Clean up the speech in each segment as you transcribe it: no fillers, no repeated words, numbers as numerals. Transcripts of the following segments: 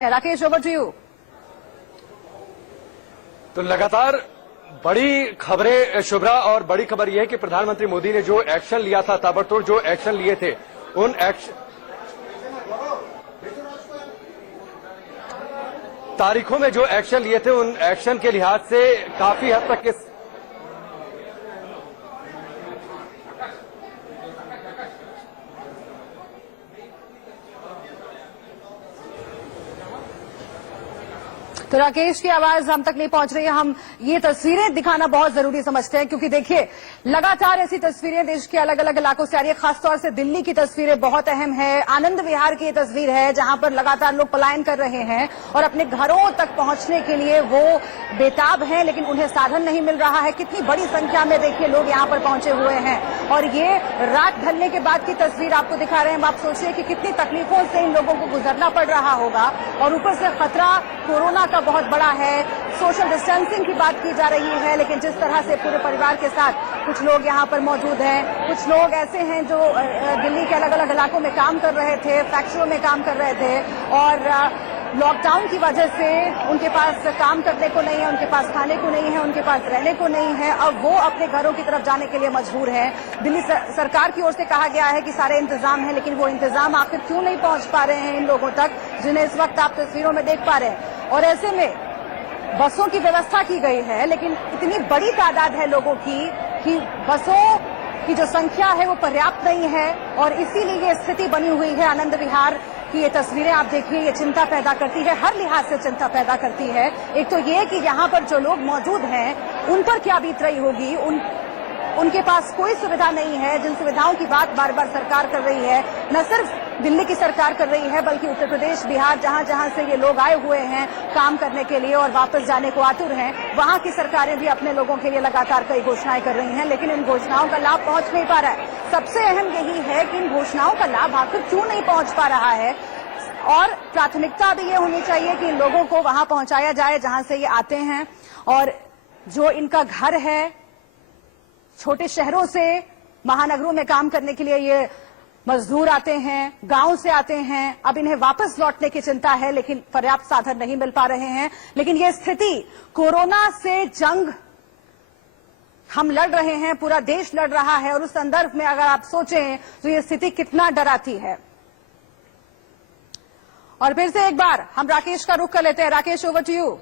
Rakesh, over to you. तो लगातार बड़ी खबरें शुभ्रा, और बड़ी खबर यह है कि प्रधानमंत्री मोदी ने जो एक्शन लिया था, ताबड़तोड़ जो एक्शन लिए थे, उन तारीखों में जो एक्शन लिए थे, उन एक्शन के लिहाज से काफी हद तक इस तो राकेश की आवाज हम तक नहीं पहुंच रही है। हम ये तस्वीरें दिखाना बहुत जरूरी समझते हैं, क्योंकि देखिए लगातार ऐसी तस्वीरें देश के अलग अलग इलाकों से आ रही है। खासतौर से दिल्ली की तस्वीरें बहुत अहम है। आनंद विहार की ये तस्वीर है जहां पर लगातार लोग पलायन कर रहे हैं और अपने घरों तक पहुंचने के लिए वो बेताब हैं, लेकिन उन्हें साधन नहीं मिल रहा है। कितनी बड़ी संख्या में देखिए लोग यहाँ पर पहुंचे हुए हैं, और ये रात ढलने के बाद की तस्वीर आपको दिखा रहे हैं। आप सोचिए कि कितनी तकलीफों से इन लोगों को गुजरना पड़ रहा होगा, और ऊपर से खतरा कोरोना का बहुत बड़ा है। सोशल डिस्टेंसिंग की बात की जा रही है, लेकिन जिस तरह से पूरे परिवार के साथ कुछ लोग यहाँ पर मौजूद हैं, कुछ लोग ऐसे हैं जो दिल्ली के अलग अलग इलाकों में काम कर रहे थे, फैक्ट्रियों में काम कर रहे थे, और लॉकडाउन की वजह से उनके पास काम करने को नहीं है, उनके पास खाने को नहीं है, उनके पास रहने को नहीं है। अब वो अपने घरों की तरफ जाने के लिए मजबूर हैं। दिल्ली सरकार की ओर से कहा गया है कि सारे इंतजाम हैं, लेकिन वो इंतजाम आखिर क्यों नहीं पहुंच पा रहे हैं इन लोगों तक, जिन्हें इस वक्त आप तस्वीरों में देख पा रहे हैं। और ऐसे में बसों की व्यवस्था की गई है, लेकिन इतनी बड़ी तादाद है लोगों की कि बसों की जो संख्या है वो पर्याप्त नहीं है, और इसीलिए ये स्थिति बनी हुई है। आनंद विहार की ये तस्वीरें आप देखिए, ये चिंता पैदा करती है, हर लिहाज से चिंता पैदा करती है। एक तो ये कि यहाँ पर जो लोग मौजूद हैं उन पर क्या बीत रही होगी, उनके पास कोई सुविधा नहीं है। जिन सुविधाओं की बात बार बार सरकार कर रही है, न सिर्फ दिल्ली की सरकार कर रही है, बल्कि उत्तर प्रदेश, बिहार, जहां जहां से ये लोग आए हुए हैं काम करने के लिए और वापस जाने को आतुर हैं, वहां की सरकारें भी अपने लोगों के लिए लगातार कई घोषणाएं कर रही हैं, लेकिन इन घोषणाओं का लाभ पहुंच नहीं पा रहा है। सबसे अहम यही है कि इन घोषणाओं का लाभ आखिर क्यों नहीं पहुंच पा रहा है, और प्राथमिकता भी ये होनी चाहिए कि इन लोगों को वहां पहुंचाया जाए जहां से ये आते हैं, और जो इनका घर है, छोटे शहरों से महानगरों में काम करने के लिए ये मजदूर आते हैं, गांव से आते हैं। अब इन्हें वापस लौटने की चिंता है, लेकिन पर्याप्त साधन नहीं मिल पा रहे हैं। लेकिन ये स्थिति, कोरोना से जंग हम लड़ रहे हैं, पूरा देश लड़ रहा है, और उस संदर्भ में अगर आप सोचें तो ये स्थिति कितना डराती है। और फिर से एक बार हम राकेश का रुख कर लेते हैं। Rakesh, over to you.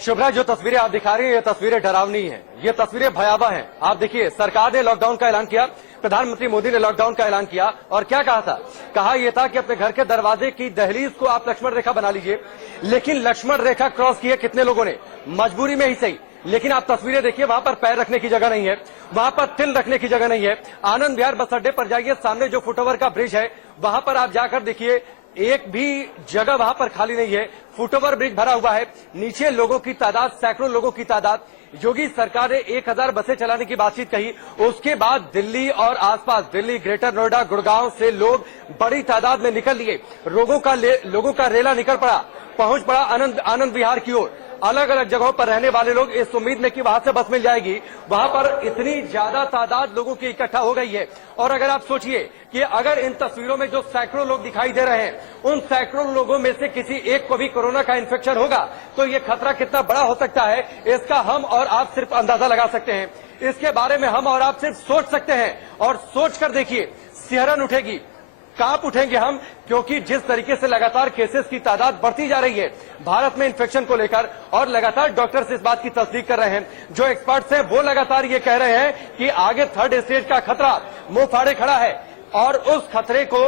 Shubhra, जो तस्वीरें आप दिखा रही हैं, ये तस्वीरें डरावनी हैं, ये तस्वीरें भयावह हैं। आप देखिए, सरकार ने लॉकडाउन का ऐलान किया, प्रधानमंत्री मोदी ने लॉकडाउन का ऐलान किया, और क्या कहा था? कहा यह था कि अपने घर के दरवाजे की दहलीज को आप लक्ष्मण रेखा बना लीजिए। लेकिन लक्ष्मण रेखा क्रॉस की है कितने लोगों ने, मजबूरी में ही सही, लेकिन आप तस्वीरें देखिए, वहां पर पैर रखने की जगह नहीं है, वहां पर तिल रखने की जगह नहीं है। आनंद विहार बस अड्डे पर जाइए, सामने जो फुटओवर का ब्रिज है वहां पर आप जाकर देखिए, एक भी जगह वहां पर खाली नहीं है। फुटओवर ब्रिज भरा हुआ है, नीचे लोगों की तादाद, सैकड़ों लोगों की तादाद। योगी सरकार ने 1000 बसें चलाने की बातचीत कही, उसके बाद दिल्ली और आसपास, दिल्ली, ग्रेटर नोएडा, गुड़गांव से लोग बड़ी तादाद में निकल लिए। लोगों का रेला निकल पड़ा, पहुंच पड़ा आनंद विहार की ओर। अलग अलग जगहों पर रहने वाले लोग इस उम्मीद में कि वहां से बस मिल जाएगी, वहां पर इतनी ज्यादा तादाद लोगों की इकट्ठा हो गई है। और अगर आप सोचिए कि अगर इन तस्वीरों में जो सैकड़ों लोग दिखाई दे रहे हैं, उन सैकड़ों लोगों में से किसी एक को भी कोरोना का इन्फेक्शन होगा, तो ये खतरा कितना बड़ा हो सकता है, इसका हम और आप सिर्फ अंदाजा लगा सकते हैं। इसके बारे में हम और आप सिर्फ सोच सकते हैं, और सोच कर देखिए, सिहरन उठेगी, कांप उठेंगे हम, क्योंकि जिस तरीके से लगातार केसेस की तादाद बढ़ती जा रही है भारत में इन्फेक्शन को लेकर, और लगातार डॉक्टर्स इस बात की तस्दीक कर रहे हैं, जो एक्सपर्ट्स हैं वो लगातार ये कह रहे हैं कि आगे थर्ड स्टेज का खतरा मुंह फाड़े खड़ा है, और उस खतरे को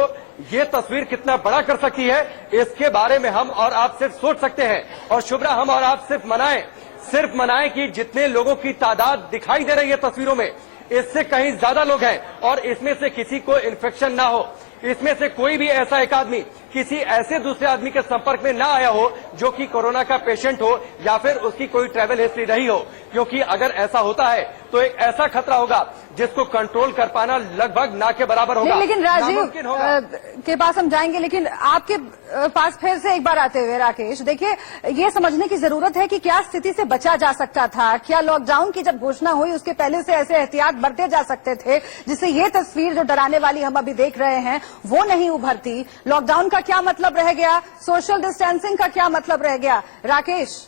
ये तस्वीर कितना बड़ा कर सकती है, इसके बारे में हम और आप सिर्फ सोच सकते हैं। और शुभ्रा, हम और आप सिर्फ मनाएं कि जितने लोगों की तादाद दिखाई दे रही है तस्वीरों में, इससे कहीं ज्यादा लोग हैं, और इसमें से किसी को इन्फेक्शन ना हो, इसमें से कोई भी ऐसा एक आदमी किसी ऐसे दूसरे आदमी के संपर्क में ना आया हो जो कि कोरोना का पेशेंट हो, या फिर उसकी कोई ट्रैवल हिस्ट्री रही हो, क्योंकि अगर ऐसा होता है तो एक ऐसा खतरा होगा जिसको कंट्रोल कर पाना लगभग ना के बराबर होगा। लेकिन राजीव के पास हम जाएंगे, लेकिन आपके पास फिर से एक बार आते हुए राकेश, देखिए ये समझने की जरूरत है कि क्या स्थिति से बचा जा सकता था, क्या लॉकडाउन की जब घोषणा हुई उसके पहले से ऐसे एहतियात बरते जा सकते थे जिससे ये तस्वीर जो डराने वाली हम अभी देख रहे हैं वो नहीं उभरती। लॉकडाउन का क्या मतलब रह गया, सोशल डिस्टेंसिंग का क्या मतलब रह गया? राकेश,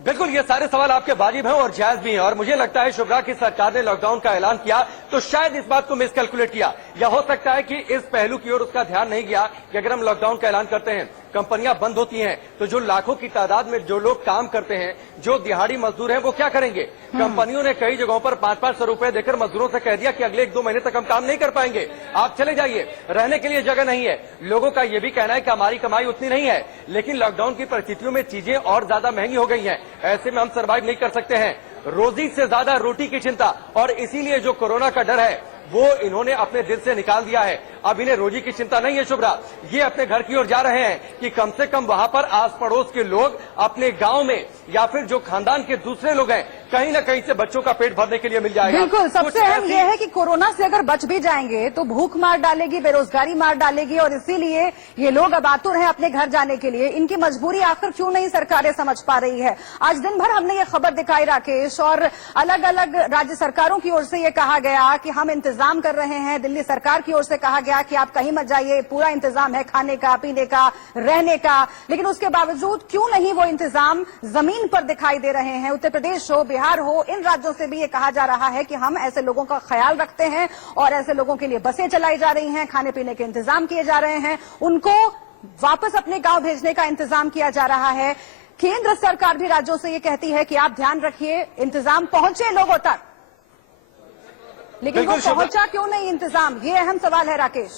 बिल्कुल, ये सारे सवाल आपके वाजिब हैं और जायज भी हैं और मुझे लगता है शुभ्रा की सरकार ने लॉकडाउन का ऐलान किया तो शायद इस बात को मिसकैलकुलेट किया, या हो सकता है कि इस पहलू की ओर उसका ध्यान नहीं गया कि अगर हम लॉकडाउन का ऐलान करते हैं, कंपनियां बंद होती हैं, तो जो लाखों की तादाद में जो लोग काम करते हैं, जो दिहाड़ी मजदूर हैं, वो क्या करेंगे? कंपनियों ने कई जगहों पर 500-500 रुपए देकर मजदूरों से कह दिया कि अगले 1-2 महीने तक हम काम नहीं कर पाएंगे, आप चले जाइए, रहने के लिए जगह नहीं है। लोगों का यह भी कहना है कि हमारी कमाई उतनी नहीं है, लेकिन लॉकडाउन की परिस्थितियों में चीजें और ज्यादा महंगी हो गई हैं, ऐसे में हम सर्वाइव नहीं कर सकते हैं। रोजी से ज्यादा रोटी की चिंता, और इसीलिए जो कोरोना का डर है वो इन्होंने अपने दिल से निकाल दिया है। अब इन्हें रोजी की चिंता नहीं है शुभ्रा, ये अपने घर की ओर जा रहे हैं कि कम से कम वहां पर आस पड़ोस के लोग अपने गांव में या फिर जो खानदान के दूसरे लोग हैं, कहीं न कहीं से बच्चों का पेट भरने के लिए मिल जाएगा। बिल्कुल, सबसे अहम यह है कि कोरोना से अगर बच भी जाएंगे तो भूख मार डालेगी, बेरोजगारी मार डालेगी, और इसीलिए ये लोग अब आतुर हैं अपने घर जाने के लिए। इनकी मजबूरी आखिर क्यों नहीं सरकारें समझ पा रही है? आज दिन भर हमने ये खबर दिखाई राकेश, और अलग अलग राज्य सरकारों की ओर से ये कहा गया कि हम इंतजाम कर रहे हैं, दिल्ली सरकार की ओर से कहा गया कि आप कहीं मत जाइए, पूरा इंतजाम है खाने का, पीने का, रहने का, लेकिन उसके बावजूद क्यों नहीं वो इंतजाम जमीन पर दिखाई दे रहे हैं? उत्तर प्रदेश हो, बिहार हो, इन राज्यों से भी ये कहा जा रहा है कि हम ऐसे लोगों का ख्याल रखते हैं और ऐसे लोगों के लिए बसें चलाई जा रही हैं, खाने पीने के इंतजाम किए जा रहे हैं, उनको वापस अपने गांव भेजने का इंतजाम किया जा रहा है। केंद्र सरकार भी राज्यों से ये कहती है कि आप ध्यान रखिए, इंतजाम पहुंचे लोगों तक, लेकिन वो पहुंचा क्यों नहीं इंतजाम? ये अहम सवाल है राकेश।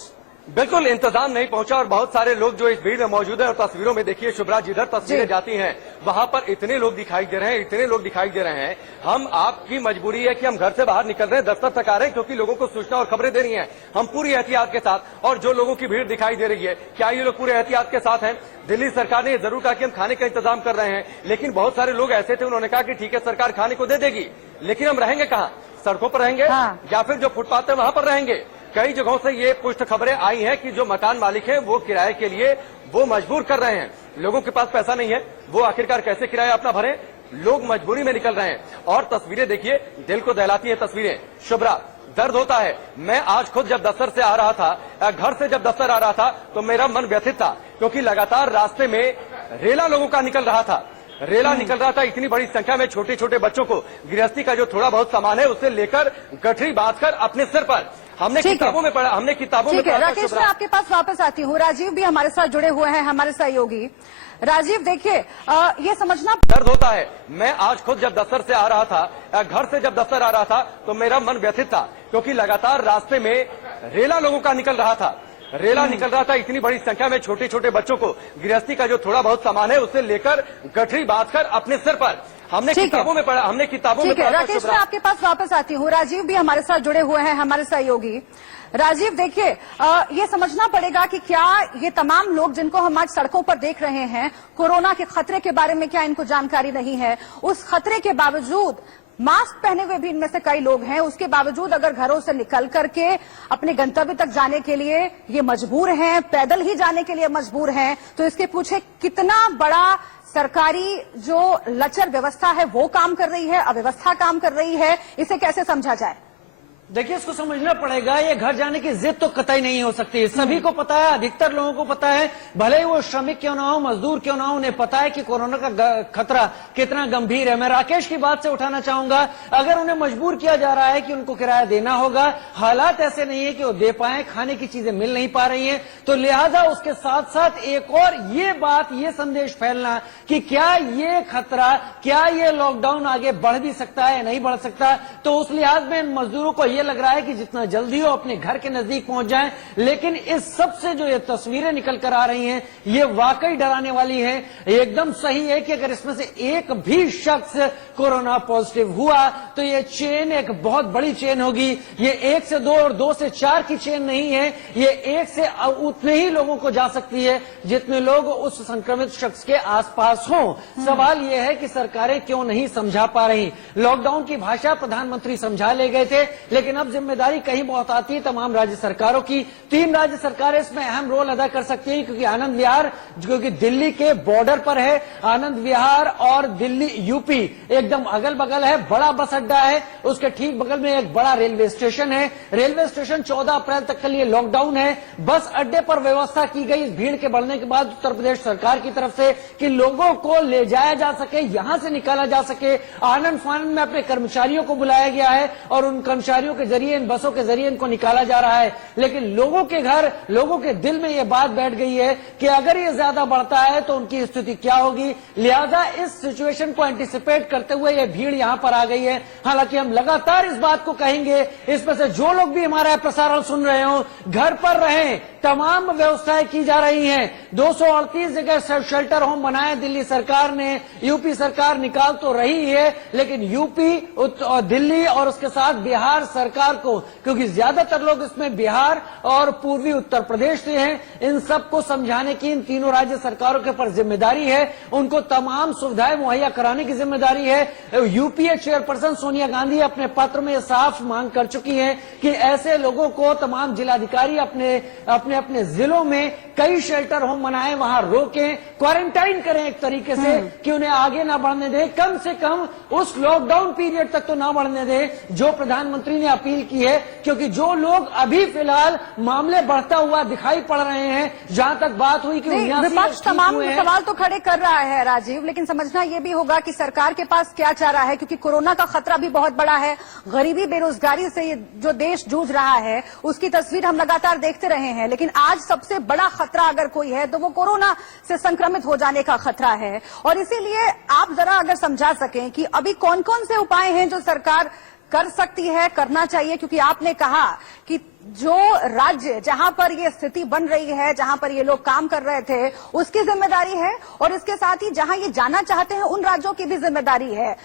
बिल्कुल, इंतजाम नहीं पहुंचा और बहुत सारे लोग जो इस भीड़ में मौजूद हैं, और तस्वीरों में देखिए शुभ्रा, जिधर तस्वीरें जाती हैं वहां पर इतने लोग दिखाई दे रहे हैं, इतने लोग दिखाई दे रहे हैं। हम, आपकी मजबूरी है कि हम घर से बाहर निकल रहे हैं, दफ्तर तक आ रहे हैं, क्योंकि लोगों को सूचना और खबरें देनी है, हम पूरी एहतियात के साथ। और जो लोगों की भीड़ दिखाई दे रही है, क्या ये लोग पूरे एहतियात के साथ हैं? दिल्ली सरकार ने जरूर कहा कि हम खाने का इंतजाम कर रहे हैं, लेकिन बहुत सारे लोग ऐसे थे, उन्होंने कहा कि ठीक है सरकार खाने को दे देगी, लेकिन हम रहेंगे कहाँ? सड़कों पर रहेंगे या फिर जो फुटपाथ है वहां पर रहेंगे? कई जगहों से ये पुष्ट खबरें आई हैं कि जो मकान मालिक हैं वो किराए के लिए वो मजबूर कर रहे हैं, लोगों के पास पैसा नहीं है, वो आखिरकार कैसे किराया अपना भरें? लोग मजबूरी में निकल रहे हैं। और तस्वीरें देखिए, दिल को दहलाती हैं तस्वीरें शुभ्रा, दर्द होता है। मैं आज खुद जब दफ्तर से आ रहा था, घर से जब दफ्तर आ रहा था, तो मेरा मन व्यथित था, क्योंकि लगातार रास्ते में रेला लोगों का निकल रहा था, रेला निकल रहा था। इतनी बड़ी संख्या में छोटे छोटे बच्चों को गृहस्थी का जो थोड़ा बहुत सामान है उसे लेकर गठरी बांधकर अपने सिर पर, हमने किताबों में पढ़ा, हमने किताबों में पढ़ा। राकेश, मैं आपके पास वापस आती हूँ। राजीव भी हमारे साथ जुड़े हुए हैं, हमारे सहयोगी। राजीव, देखिए, ये समझना दर्द होता है। मैं आज खुद जब दफ्तर से आ रहा था, घर से जब दफ्तर आ रहा था, तो मेरा मन व्यथित था, क्योंकि लगातार रास्ते में रेला लोगों का निकल रहा था, रेला निकल रहा था। इतनी बड़ी संख्या में छोटे छोटे बच्चों को गृहस्थी का जो थोड़ा बहुत सामान है उसे लेकर गठरी बांधकर अपने सिर पर, हमने किताबों में पढ़ा, हमने किताबों में पढ़ा। राकेश, मैं आपके पास वापस आती हूँ। राजीव भी हमारे साथ जुड़े हुए हैं, हमारे सहयोगी। राजीव, देखिए, ये समझना पड़ेगा कि क्या ये तमाम लोग जिनको हम आज सड़कों पर देख रहे हैं, कोरोना के खतरे के बारे में क्या इनको जानकारी नहीं है? उस खतरे के बावजूद मास्क पहने हुए भी इनमें से कई लोग हैं, उसके बावजूद अगर घरों से निकल करके अपने गंतव्य तक जाने के लिए ये मजबूर हैं, पैदल ही जाने के लिए मजबूर हैं, तो इसके पीछे कितना बड़ा सरकारी जो लचर व्यवस्था है वो काम कर रही है, अव्यवस्था काम कर रही है, इसे कैसे समझा जाए? देखिए, इसको समझना पड़ेगा, ये घर जाने की जिद तो कतई नहीं हो सकती। सभी को पता है, अधिकतर लोगों को पता है, भले ही वो श्रमिक क्यों ना हो, मजदूर क्यों ना हो, उन्हें पता है कि कोरोना का खतरा कितना गंभीर है। मैं राकेश की बात से उठाना चाहूंगा, अगर उन्हें मजबूर किया जा रहा है कि उनको किराया देना होगा, हालात ऐसे नहीं है कि वो दे पाए, खाने की चीजें मिल नहीं पा रही है, तो लिहाजा उसके साथ साथ एक और ये बात, ये संदेश फैलना कि क्या ये खतरा, क्या ये लॉकडाउन आगे बढ़ भी सकता है, नहीं बढ़ सकता, तो उस लिहाज में मजदूरों को ये लग रहा है कि जितना जल्दी हो अपने घर के नजदीक पहुंच जाएं। लेकिन इस सब से जो ये तस्वीरें निकल कर आ रही हैं, ये वाकई डराने वाली हैं। एकदम सही है कि अगर इसमें से एक भी शख्स कोरोना पॉजिटिव हुआ तो ये चेन एक बहुत बड़ी चेन होगी। ये 1 से 2 और 2 से 4 की चेन नहीं है, ये 1 से उतने ही लोगों को जा सकती है जितने लोग उस संक्रमित शख्स के आसपास हों। सवाल यह है कि सरकारें क्यों नहीं समझा पा रही। लॉकडाउन की भाषा प्रधानमंत्री समझा ले गए थे, लेकिन लेकिन अब जिम्मेदारी कहीं बहुत आती है तमाम राज्य सरकारों की। 3 राज्य सरकारें इसमें अहम रोल अदा कर सकती हैं, क्योंकि आनंद विहार क्योंकि दिल्ली के बॉर्डर पर है, आनंद विहार और दिल्ली यूपी एकदम अगल बगल है, बड़ा बस अड्डा है, उसके ठीक बगल में एक बड़ा रेलवे स्टेशन है। रेलवे स्टेशन 14 अप्रैल तक के लिए लॉकडाउन है। बस अड्डे पर व्यवस्था की गई इस भीड़ के बढ़ने के बाद उत्तर प्रदेश सरकार की तरफ से कि लोगों को ले जाया जा सके, यहां से निकाला जा सके। आनंद फानंद में अपने कर्मचारियों को बुलाया गया है और उन कर्मचारियों के जरिए, इन बसों के जरिए इनको निकाला जा रहा है। लेकिन लोगों के घर, लोगों के दिल में यह बात बैठ गई है कि अगर ये ज्यादा बढ़ता है तो उनकी स्थिति क्या होगी। लिहाजा इस सिचुएशन को एंटिसिपेट करते हुए ये भीड़ यहां पर आ गई है। हालांकि हम लगातार इस बात को कहेंगे, इसमें से जो लोग भी हमारा प्रसारण सुन रहे हो, घर पर रहें, तमाम व्यवस्थाएं की जा रही हैं। 238 जगह शेल्टर होम बनाए दिल्ली सरकार ने, यूपी सरकार निकाल तो रही है, लेकिन यूपी, दिल्ली और उसके साथ बिहार सरकार को, क्योंकि ज्यादातर लोग इसमें बिहार और पूर्वी उत्तर प्रदेश से हैं, इन सबको समझाने की इन तीनों राज्य सरकारों के ऊपर जिम्मेदारी है। उनको तमाम सुविधाएं मुहैया कराने की जिम्मेदारी है। यूपीए चेयरपर्सन सोनिया गांधी अपने पत्र में साफ मांग कर चुकी हैं कि ऐसे लोगों को तमाम जिलाधिकारी अपने जिलों में कई शेल्टर होम बनाए, वहां रोकें, क्वारंटाइन करें एक तरीके से कि उन्हें आगे ना बढ़ने दें, कम से कम उस लॉकडाउन पीरियड तक तो ना बढ़ने दें जो प्रधानमंत्री ने अपील की है। क्योंकि जो लोग अभी फिलहाल मामले बढ़ता हुआ दिखाई पड़ रहे हैं, जहां तक बात हुई कि विपक्ष तमाम सवाल तो खड़े कर रहा है राजीव, लेकिन समझना यह भी होगा कि सरकार के पास क्या चारा है, क्योंकि कोरोना का खतरा भी बहुत बड़ा है। गरीबी, बेरोजगारी से जो देश जूझ रहा है उसकी तस्वीर हम लगातार देखते रहे हैं, लेकिन आज सबसे बड़ा खतरा अगर कोई है तो वो कोरोना से संक्रमित हो जाने का खतरा है। और इसीलिए आप जरा अगर समझा सकें कि अभी कौन कौन से उपाय हैं जो सरकार कर सकती है, करना चाहिए, क्योंकि आपने कहा कि जो राज्य जहां पर ये स्थिति बन रही है, जहां पर ये लोग काम कर रहे थे, उसकी जिम्मेदारी है और इसके साथ ही जहां ये जाना चाहते हैं उन राज्यों की भी जिम्मेदारी है।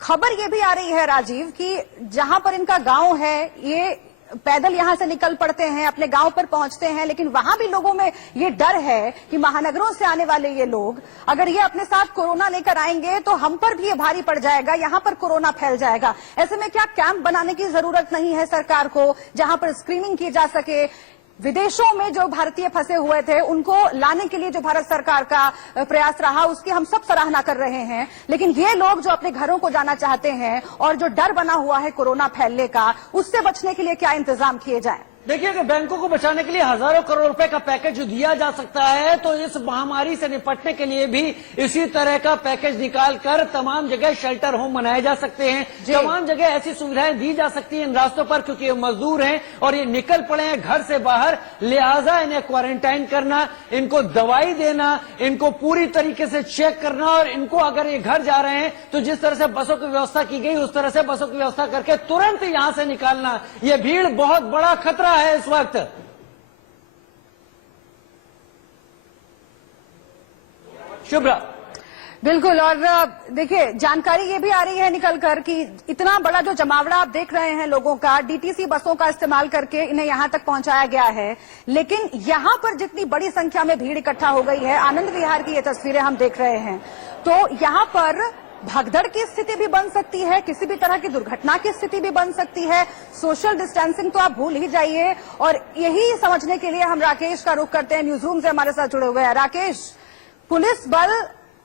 खबर ये भी आ रही है राजीव कि जहां पर इनका गांव है, ये पैदल यहां से निकल पड़ते हैं, अपने गांव पर पहुंचते हैं, लेकिन वहां भी लोगों में ये डर है कि महानगरों से आने वाले ये लोग अगर ये अपने साथ कोरोना लेकर आएंगे तो हम पर भी ये भारी पड़ जाएगा, यहां पर कोरोना फैल जाएगा। ऐसे में क्या कैंप बनाने की जरूरत नहीं है सरकार को, जहां पर स्क्रीनिंग की जा सके? विदेशों में जो भारतीय फंसे हुए थे उनको लाने के लिए जो भारत सरकार का प्रयास रहा, उसकी हम सब सराहना कर रहे हैं, लेकिन ये लोग जो अपने घरों को जाना चाहते हैं और जो डर बना हुआ है कोरोना फैलने का, उससे बचने के लिए क्या इंतजाम किए जाएं? देखिए, अगर बैंकों को बचाने के लिए हजारों करोड़ रुपए का पैकेज दिया जा सकता है तो इस महामारी से निपटने के लिए भी इसी तरह का पैकेज निकाल कर तमाम जगह शेल्टर होम बनाए जा सकते हैं। तमाम जगह ऐसी सुविधाएं दी जा सकती हैं इन रास्तों पर, क्योंकि ये मजदूर हैं और ये निकल पड़े हैं घर से बाहर। लिहाजा इन्हें क्वारंटाइन करना, इनको दवाई देना, इनको पूरी तरीके से चेक करना और इनको अगर ये घर जा रहे हैं तो जिस तरह से बसों की व्यवस्था की गई उस तरह से बसों की व्यवस्था करके तुरंत यहां से निकालना। ये भीड़ बहुत बड़ा खतरा है इस वक्त। शुभ्रा, बिल्कुल। और देखिए, जानकारी ये भी आ रही है निकलकर कि इतना बड़ा जो जमावड़ा आप देख रहे हैं लोगों का, डीटीसी बसों का इस्तेमाल करके इन्हें यहां तक पहुंचाया गया है, लेकिन यहां पर जितनी बड़ी संख्या में भीड़ इकट्ठा हो गई है, आनंद विहार की ये तस्वीरें हम देख रहे हैं, तो यहां पर भगदड़ की स्थिति भी बन सकती है, किसी भी तरह की दुर्घटना की स्थिति भी बन सकती है। सोशल डिस्टेंसिंग तो आप भूल ही जाइए। और यही समझने के लिए हम राकेश का रुख करते हैं, न्यूज रूम से हमारे साथ जुड़े हुए हैं। राकेश, पुलिस बल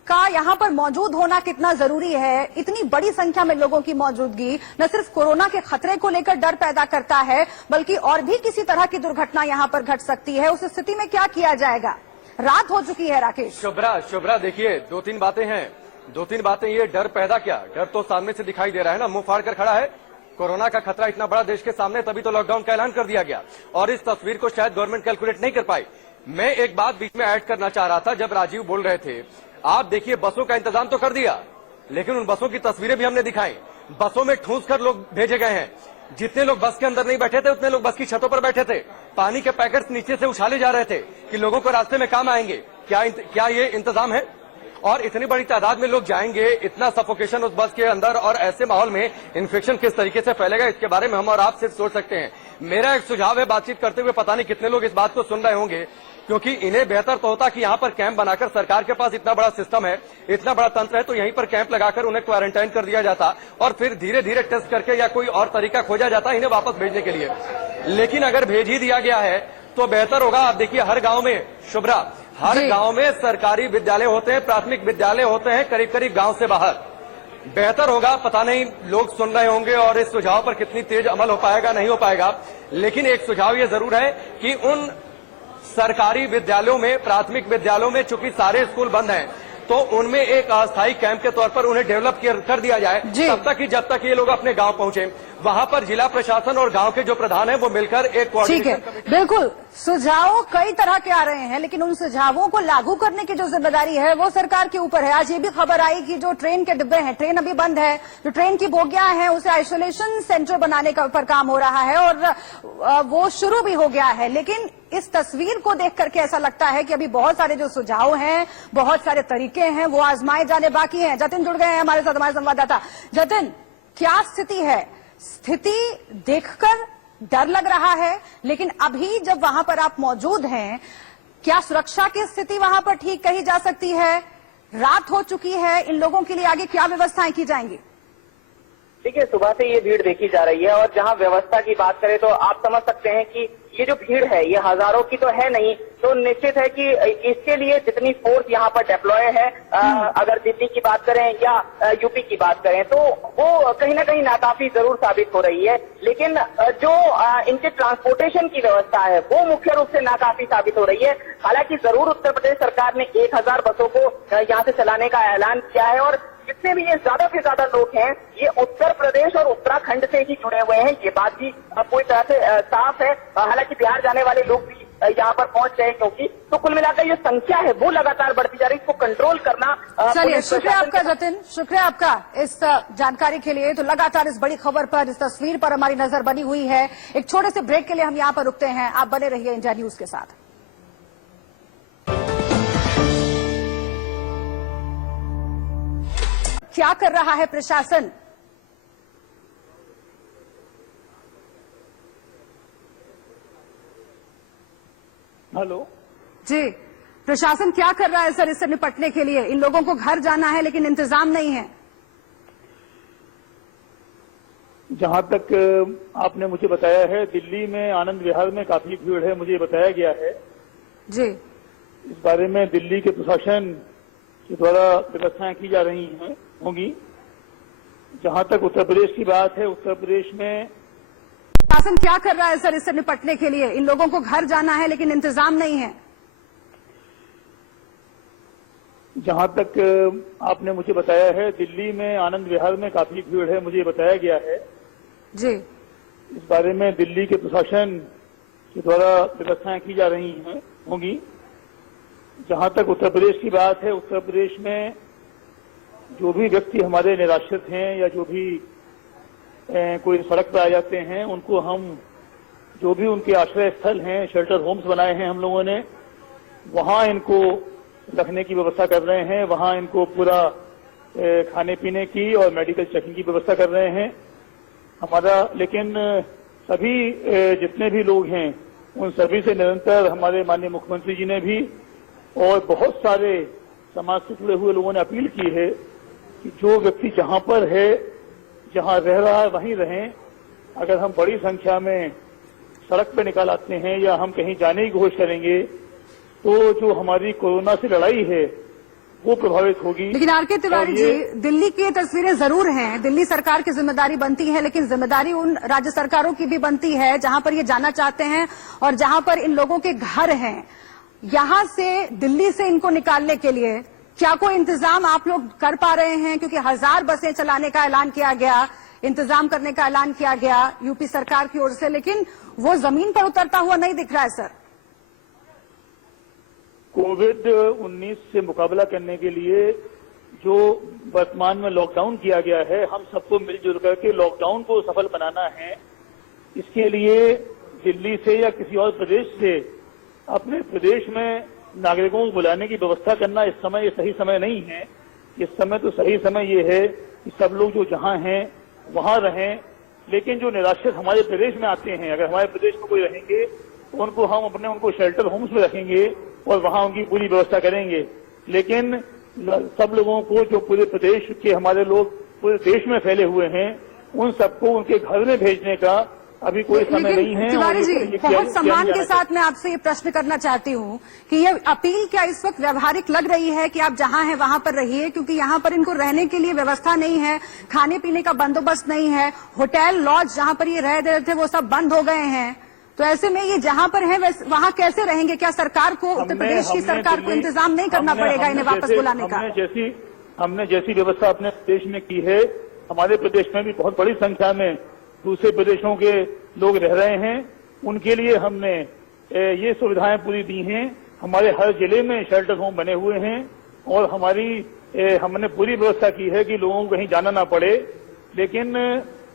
का यहाँ पर मौजूद होना कितना जरूरी है? इतनी बड़ी संख्या में लोगों की मौजूदगी न सिर्फ कोरोना के खतरे को लेकर डर पैदा करता है, बल्कि और भी किसी तरह की दुर्घटना यहाँ पर घट सकती है। उस स्थिति में क्या किया जाएगा? रात हो चुकी है राकेश। शुभ्रा देखिए, दो तीन बातें ये डर पैदा क्या, डर तो सामने से दिखाई दे रहा है ना, मुंह फाड़ कर खड़ा है। कोरोना का खतरा इतना बड़ा देश के सामने, तभी तो लॉकडाउन का ऐलान कर दिया गया और इस तस्वीर को शायद गवर्नमेंट कैलकुलेट नहीं कर पाई। मैं एक बात बीच में ऐड करना चाह रहा था, जब राजीव बोल रहे थे, आप देखिए बसों का इंतजाम तो कर दिया, लेकिन उन बसों की तस्वीरें भी हमने दिखाई। बसों में ठूंस कर लोग भेजे गए हैं। जितने लोग बस के अंदर नहीं बैठे थे उतने लोग बस की छतों पर बैठे थे। पानी के पैकेट्स नीचे से उछाले जा रहे थे कि लोगों को रास्ते में काम आएंगे। क्या ये इंतजाम है? और इतनी बड़ी तादाद में लोग जाएंगे, इतना सफोकेशन उस बस के अंदर, और ऐसे माहौल में इन्फेक्शन किस तरीके से फैलेगा, इसके बारे में हम और आप सिर्फ सोच सकते हैं। मेरा एक सुझाव है, बातचीत करते हुए पता नहीं कितने लोग इस बात को सुन रहे होंगे, क्योंकि इन्हें बेहतर तो होता कि यहाँ पर कैंप बनाकर, सरकार के पास इतना बड़ा सिस्टम है, इतना बड़ा तंत्र है, तो यहीं पर कैंप लगाकर उन्हें क्वारंटाइन कर दिया जाता और फिर धीरे धीरे टेस्ट करके या कोई और तरीका खोजा जाता इन्हें वापस भेजने के लिए। लेकिन अगर भेज ही दिया गया है तो बेहतर होगा। आप देखिए हर गांव में, शुभ्रा, हर गांव में सरकारी विद्यालय होते हैं, प्राथमिक विद्यालय होते हैं, करीब करीब गांव से बाहर। बेहतर होगा, पता नहीं लोग सुन रहे होंगे और इस सुझाव पर कितनी तेज अमल हो पाएगा नहीं हो पाएगा, लेकिन एक सुझाव ये जरूर है कि उन सरकारी विद्यालयों में, प्राथमिक विद्यालयों में, चूंकि सारे स्कूल बंद हैं, तो उनमें एक अस्थायी कैंप के तौर पर उन्हें डेवलप कर दिया जाए तब तक कि जब तक ये लोग अपने गांव पहुंचे। वहां पर जिला प्रशासन और गांव के जो प्रधान हैं वो मिलकर एक ठीक है। बिल्कुल, सुझाव कई तरह के आ रहे हैं, लेकिन उन सुझावों को लागू करने की जो जिम्मेदारी है वो सरकार के ऊपर है। आज ये भी खबर आई कि जो ट्रेन के डिब्बे हैं, ट्रेन अभी बंद है, जो ट्रेन की बोगियां हैं उसे आइसोलेशन सेंटर बनाने का पर काम हो रहा है और वो शुरू भी हो गया है। लेकिन इस तस्वीर को देख करके ऐसा लगता है कि अभी बहुत सारे जो सुझाव हैं, बहुत सारे तरीके हैं, वो आजमाए जाने बाकी हैं। जतिन जुड़ गए हैं हमारे साथ, हमारे संवाददाता। जतिन, क्या स्थिति है? स्थिति देखकर डर लग रहा है, लेकिन अभी जब वहां पर आप मौजूद हैं, क्या सुरक्षा की स्थिति वहां पर ठीक कही जा सकती है? रात हो चुकी है, इन लोगों के लिए आगे क्या व्यवस्थाएं की जाएंगी? देखिए, सुबह से ये भीड़ देखी जा रही है और जहां व्यवस्था की बात करें तो आप समझ सकते हैं कि ये जो भीड़ है ये हजारों की तो है नहीं, तो निश्चित है कि इसके लिए जितनी फोर्स यहाँ पर डिप्लॉय है, अगर दिल्ली की बात करें या यूपी की बात करें, तो वो कहीं ना कहीं नाकाफी जरूर साबित हो रही है। लेकिन जो इनके ट्रांसपोर्टेशन की व्यवस्था है वो मुख्य रूप से नाकाफी साबित हो रही है। हालांकि जरूर उत्तर प्रदेश सरकार ने 1000 बसों को यहाँ से चलाने का ऐलान किया है और जितने भी ये ज्यादा से ज्यादा लोग हैं ये उत्तर प्रदेश और उत्तराखंड से ही जुड़े हुए हैं, ये बात भी पूरी तरह से साफ है। हालांकि बिहार जाने वाले लोग भी यहाँ पर पहुंच गए, क्योंकि तो कुल मिलाकर ये संख्या है वो लगातार बढ़ती जा रही है। इसको कंट्रोल करना। चलिए, शुक्रिया आपका जतिन, शुक्रिया आपका इस जानकारी के लिए। तो लगातार इस बड़ी खबर पर, इस तस्वीर पर हमारी नजर बनी हुई है। एक छोटे से ब्रेक के लिए हम यहाँ पर रुकते हैं, आप बने रहिए इंडिया न्यूज के साथ। क्या कर रहा है प्रशासन? हेलो जी, प्रशासन क्या कर रहा है सर इससे निपटने के लिए? इन लोगों को घर जाना है लेकिन इंतजाम नहीं है। जहां तक आपने मुझे बताया है, दिल्ली में आनंद विहार में काफी भीड़ है, मुझे बताया गया है जी। इस बारे में दिल्ली के प्रशासन के द्वारा व्यवस्थाएं की जा रही होंगी। जहां तक उत्तर प्रदेश की बात है, उत्तर प्रदेश में शासन क्या कर रहा है सर इससे निपटने के लिए? इन लोगों को घर जाना है लेकिन इंतजाम नहीं है। जहां तक आपने मुझे बताया है, दिल्ली में आनंद विहार में काफी भीड़ है, मुझे बताया गया है जी। इस बारे में दिल्ली के प्रशासन के द्वारा व्यवस्थाएं की जा रही होंगी। जहां तक उत्तर प्रदेश की बात है, उत्तर प्रदेश में जो भी व्यक्ति हमारे निराश्रित हैं या जो भी कोई सड़क पर आ जाते हैं, उनको हम जो भी उनके आश्रय स्थल हैं, शेल्टर होम्स बनाए हैं हम लोगों ने, वहां इनको रखने की व्यवस्था कर रहे हैं। वहां इनको पूरा खाने पीने की और मेडिकल चेकिंग की व्यवस्था कर रहे हैं हमारा। लेकिन सभी जितने भी लोग हैं उन सभी से निरंतर हमारे माननीय मुख्यमंत्री जी ने भी और बहुत सारे समाज से जुड़े हुए लोगों ने अपील की है कि जो व्यक्ति जहां पर है, जहां रह रहा है वहीं रहें। अगर हम बड़ी संख्या में सड़क पे निकाल आते हैं या हम कहीं जाने की कोशिश करेंगे तो जो हमारी कोरोना से लड़ाई है वो प्रभावित होगी। लेकिन आर.के. तिवारी जी, दिल्ली की तस्वीरें जरूर हैं, दिल्ली सरकार की जिम्मेदारी बनती है, लेकिन जिम्मेदारी उन राज्य सरकारों की भी बनती है जहां पर ये जाना चाहते हैं और जहां पर इन लोगों के घर हैं। यहां से दिल्ली से इनको निकालने के लिए क्या कोई इंतजाम आप लोग कर पा रहे हैं? क्योंकि 1000 बसें चलाने का ऐलान किया गया, इंतजाम करने का ऐलान किया गया यूपी सरकार की ओर से, लेकिन वो जमीन पर उतरता हुआ नहीं दिख रहा है सर। कोविड-19 से मुकाबला करने के लिए जो वर्तमान में लॉकडाउन किया गया है, हम सबको मिलजुल करके लॉकडाउन को सफल बनाना है। इसके लिए दिल्ली से या किसी और प्रदेश से अपने प्रदेश में नागरिकों को बुलाने की व्यवस्था करना इस समय ये सही समय नहीं है। इस समय तो सही समय ये है कि सब लोग जो जहां हैं वहां रहें। लेकिन जो निराश्रित हमारे प्रदेश में आते हैं, अगर हमारे प्रदेश में कोई रहेंगे तो उनको शेल्टर होम्स में रखेंगे और वहां उनकी पूरी व्यवस्था करेंगे। लेकिन सब लोगों को, जो पूरे प्रदेश के हमारे लोग पूरे देश में फैले हुए हैं, उन सबको उनके घर में भेजने का अभी कोई समय नहीं है। तिवारी जी, ये बहुत सम्मान के साथ मैं आपसे ये प्रश्न करना चाहती हूँ कि ये अपील क्या इस वक्त व्यवहारिक लग रही है कि आप जहाँ हैं वहाँ पर रहिए, क्योंकि यहाँ पर इनको रहने के लिए व्यवस्था नहीं है, खाने पीने का बंदोबस्त नहीं है, होटल लॉज जहाँ पर ये रह रहे थे वो सब बंद हो गए हैं। तो ऐसे में ये जहाँ पर है वहाँ कैसे रहेंगे? क्या सरकार को, उत्तर प्रदेश की सरकार को इंतजाम नहीं करना पड़ेगा इन्हें वापस बुलाने का? हमने जैसी व्यवस्था अपने प्रदेश में की है, हमारे प्रदेश में भी बहुत बड़ी संख्या में दूसरे प्रदेशों के लोग रह रहे हैं। उनके लिए हमने ये सुविधाएं पूरी दी हैं। हमारे हर जिले में शेल्टर होम बने हुए हैं और हमने पूरी व्यवस्था की है कि लोगों को कहीं जाना ना पड़े। लेकिन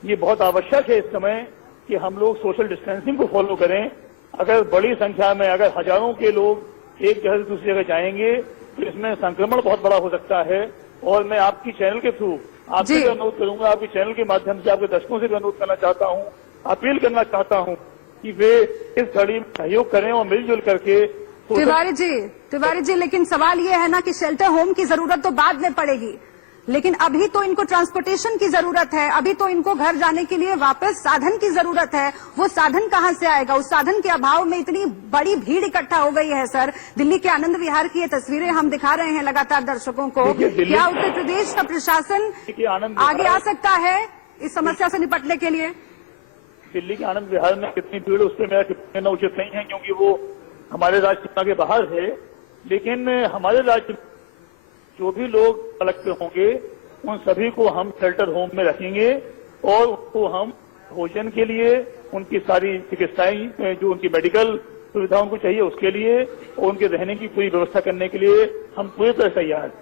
ये बहुत आवश्यक है इस समय कि हम लोग सोशल डिस्टेंसिंग को फॉलो करें। अगर बड़ी संख्या में, अगर हजारों के लोग एक जगह से दूसरी जगह जाएंगे तो इसमें संक्रमण बहुत बड़ा हो सकता है। और मैं आपकी चैनल के थ्रू आपसे भी अनुरोध करूंगा, आपके चैनल के माध्यम से आपके दर्शकों से भी अनुरोध करना चाहता हूं, अपील करना चाहता हूं कि वे इस घड़ी में सहयोग करें और मिलजुल करके। तिवारी जी, लेकिन सवाल ये है ना कि शेल्टर होम की जरूरत तो बाद में पड़ेगी, लेकिन अभी तो इनको ट्रांसपोर्टेशन की जरूरत है, अभी तो इनको घर जाने के लिए वापस साधन की जरूरत है। वो साधन कहाँ से आएगा? उस साधन के अभाव में इतनी बड़ी भीड़ इकट्ठा हो गई है। सर, दिल्ली के आनंद विहार की ये तस्वीरें हम दिखा रहे हैं लगातार दर्शकों को। क्या उत्तर प्रदेश का प्रशासन आगे आ सकता है इस समस्या से निपटने के लिए? दिल्ली के आनंद विहार में कितनी भीड़, उस पर मेरा कहना उचित नहीं है क्योंकि वो हमारे राज्य सीमा के बाहर है। लेकिन हमारे राज्य जो भी लोग अलग पे होंगे उन सभी को हम शेल्टर होम में रखेंगे और उनको हम भोजन के लिए, उनकी सारी चिकित्साएं, जो उनकी मेडिकल सुविधा उनको चाहिए उसके लिए और उनके रहने की पूरी व्यवस्था करने के लिए हम पूरी तरह तैयार हैं।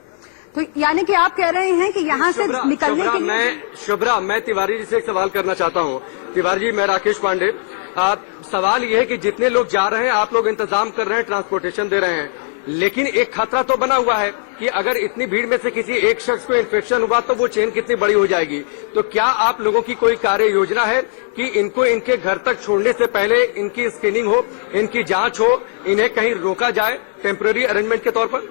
तो यानी कि आप कह रहे हैं कि यहाँ से निकलने के लिए मैं तिवारी जी से एक सवाल करना चाहता हूँ। तिवारी जी, मैं राकेश पांडे। सवाल ये है कि जितने लोग जा रहे हैं, आप लोग इंतजाम कर रहे हैं, ट्रांसपोर्टेशन दे रहे हैं, लेकिन एक खतरा तो बना हुआ है कि अगर इतनी भीड़ में से किसी एक शख्स को इन्फेक्शन हुआ तो वो चेन कितनी बड़ी हो जाएगी। तो क्या आप लोगों की कोई कार्य योजना है कि इनको इनके घर तक छोड़ने से पहले इनकी स्क्रीनिंग हो, इनकी जांच हो, इन्हें कहीं रोका जाए टेम्पररी अरेंजमेंट के तौर पर?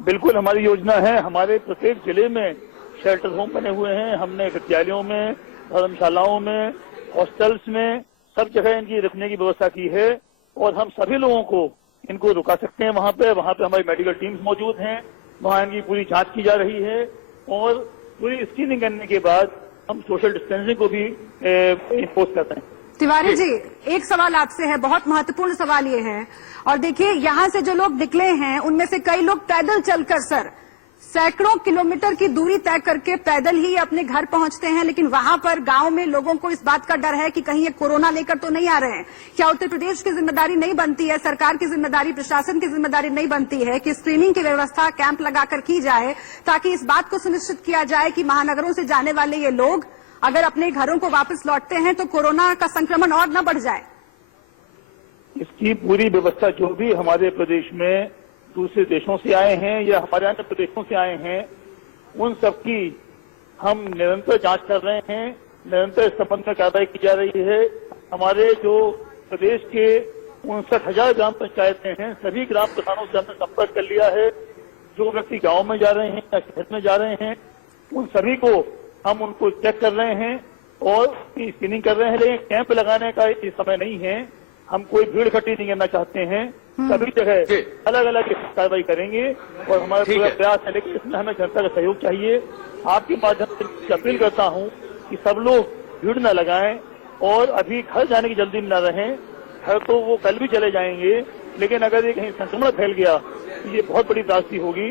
बिल्कुल हमारी योजना है। हमारे प्रत्येक जिले में शेल्टर होम बने हुए हैं। हमने विद्यालयों में, धर्मशालाओं में, हॉस्टल्स में, सब जगह इनकी रखने की व्यवस्था की है और हम सभी लोगों को इनको रुका सकते हैं। वहां पे हमारी मेडिकल टीम्स मौजूद हैं, वहां इनकी पूरी जांच की जा रही है और पूरी स्क्रीनिंग करने के बाद हम सोशल डिस्टेंसिंग को भी इम्पोज करते हैं। तिवारी जी, एक सवाल आपसे है, बहुत महत्वपूर्ण सवाल ये है। और देखिए, यहाँ से जो लोग निकले हैं उनमें से कई लोग पैदल चलकर, सर, सैकड़ों किलोमीटर की दूरी तय करके पैदल ही अपने घर पहुंचते हैं, लेकिन वहां पर गांव में लोगों को इस बात का डर है कि कहीं ये कोरोना लेकर तो नहीं आ रहे हैं। क्या उत्तर प्रदेश की जिम्मेदारी नहीं बनती है, सरकार की जिम्मेदारी, प्रशासन की जिम्मेदारी नहीं बनती है कि स्क्रीनिंग की व्यवस्था कैंप लगाकर की जाए, ताकि इस बात को सुनिश्चित किया जाए कि महानगरों से जाने वाले ये लोग अगर अपने घरों को वापस लौटते हैं तो कोरोना का संक्रमण और न बढ़ जाए? इसकी पूरी व्यवस्था जो भी हमारे प्रदेश में दूसरे देशों से आए हैं या हमारे अन्य प्रदेशों से आए हैं, उन सबकी हम निरंतर जांच कर रहे हैं, निरंतर इस संबंध में कार्रवाई की जा रही है। हमारे जो प्रदेश के 59,000 ग्राम पंचायतें हैं, सभी ग्राम प्रधानों से हमने संपर्क कर लिया है। जो व्यक्ति गांव में जा रहे हैं या शहर में जा रहे हैं, उन सभी को हम उनको चेक कर रहे हैं और उसकी स्क्रीनिंग कर रहे हैं। लेकिन कैंप लगाने का ये समय नहीं है, हम कोई भीड़ इकट्ठी नहीं करना चाहते हैं। सभी जगह अलग अलग कार्रवाई करेंगे और हमारा पूरा प्रयास है, लेकिन इसमें हमें जनता का सहयोग चाहिए। आपके माध्यम से अपील करता हूं कि सब लोग भीड़ न लगाएं और अभी घर जाने की जल्दी में न रहें। घर तो वो कल भी चले जाएंगे, लेकिन अगर ये कहीं संक्रमण फैल गया तो ये बहुत बड़ी त्रासदी होगी।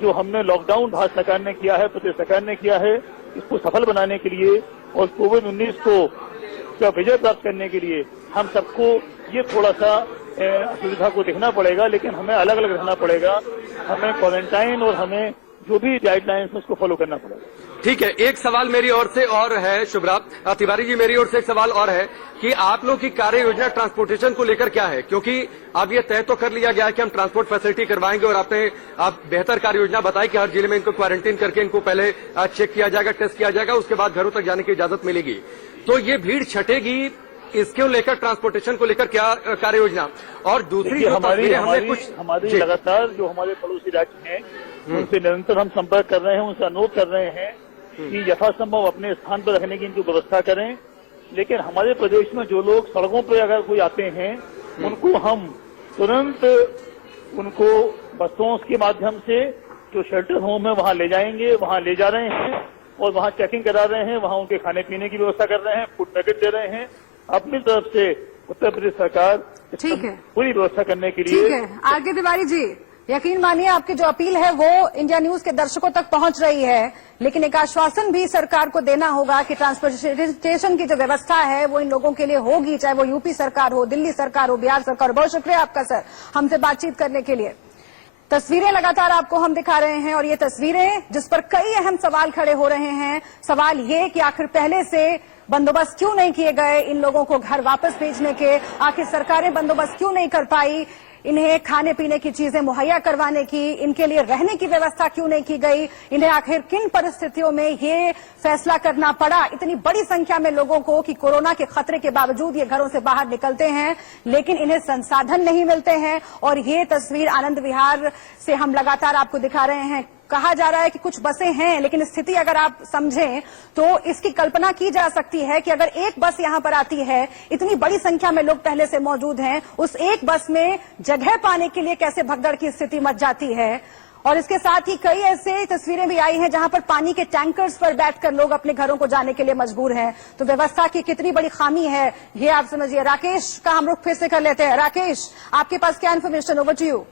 जो हमने लॉकडाउन भारत सरकार ने किया है, प्रदेश सरकार ने किया है, इसको सफल बनाने के लिए और कोविड-19 को विजय प्राप्त करने के लिए हम सबको ये थोड़ा सा असुविधा को देखना पड़ेगा, लेकिन हमें अलग अलग रहना पड़ेगा। हमें क्वारंटाइन और हमें जो भी गाइडलाइंस है उसको फॉलो करना पड़ेगा। ठीक है, एक सवाल मेरी ओर से और है शुभ्रा तिवारी जी, मेरी ओर से एक सवाल और है कि आप लोग की कार्य योजना ट्रांसपोर्टेशन को लेकर क्या है? क्योंकि अब ये तय तो कर लिया गया है कि हम ट्रांसपोर्ट फैसिलिटी करवाएंगे और आप बेहतर कार्य योजना बताई कि हर जिले में इनको क्वारंटीन करके इनको पहले चेक किया जाएगा, टेस्ट किया जाएगा, उसके बाद घरों तक जाने की इजाजत मिलेगी। तो ये भीड़ छटेगी इसको लेकर ट्रांसपोर्टेशन को लेकर क्या कार्य योजना, और दूसरी जो हमारी तस्वीरें हमने कुछ हमारी लगातार जो हमारे पड़ोसी राज्य हैं उनसे निरंतर हम संपर्क कर रहे हैं, उनसे अनुरोध कर रहे हैं कि यथासंभव अपने स्थान पर रखने की इनकी व्यवस्था करें। लेकिन हमारे प्रदेश में जो लोग सड़कों पर अगर कोई आते हैं उनको हम तुरंत उनको बसों के माध्यम से जो शेल्टर होम है वहां ले जाएंगे, वहां ले जा रहे हैं और वहां चेकिंग करा रहे हैं, वहां उनके खाने पीने की व्यवस्था कर रहे हैं, फूड पैकेट दे रहे हैं। अपनी तरफ से उत्तर प्रदेश सरकार ठीक है, पूरी व्यवस्था करने के लिए। ठीक है आरके तिवारी जी, यकीन मानिए आपकी जो अपील है वो इंडिया न्यूज के दर्शकों तक पहुंच रही है, लेकिन एक आश्वासन भी सरकार को देना होगा कि ट्रांसपोर्टेशन की जो व्यवस्था है वो इन लोगों के लिए होगी, चाहे वो यूपी सरकार हो, दिल्ली सरकार हो, बिहार सरकार। बहुत शुक्रिया आपका सर हमसे बातचीत करने के लिए। तस्वीरें लगातार आपको हम दिखा रहे हैं और ये तस्वीरें जिस पर कई अहम सवाल खड़े हो रहे हैं। सवाल ये कि आखिर पहले से बंदोबस्त क्यों नहीं किए गए इन लोगों को घर वापस भेजने के, आखिर सरकारें बंदोबस्त क्यों नहीं कर पाई, इन्हें खाने पीने की चीजें मुहैया करवाने की, इनके लिए रहने की व्यवस्था क्यों नहीं की गई, इन्हें आखिर किन परिस्थितियों में ये फैसला करना पड़ा इतनी बड़ी संख्या में लोगों को कि कोरोना के खतरे के बावजूद ये घरों से बाहर निकलते हैं लेकिन इन्हें संसाधन नहीं मिलते हैं। और ये तस्वीर आनंद विहार से हम लगातार आपको दिखा रहे हैं। कहा जा रहा है कि कुछ बसें हैं, लेकिन स्थिति अगर आप समझें तो इसकी कल्पना की जा सकती है कि अगर एक बस यहां पर आती है, इतनी बड़ी संख्या में लोग पहले से मौजूद हैं, उस एक बस में जगह पाने के लिए कैसे भगदड़ की स्थिति मच जाती है। और इसके साथ ही कई ऐसे तस्वीरें भी आई हैं जहां पर पानी के टैंकर्स पर बैठकर लोग अपने घरों को जाने के लिए मजबूर हैं। तो व्यवस्था की कितनी बड़ी खामी है ये आप समझिए। राकेश का हम रुख फिर से कर लेते हैं। राकेश, आपके पास क्या information, over to you.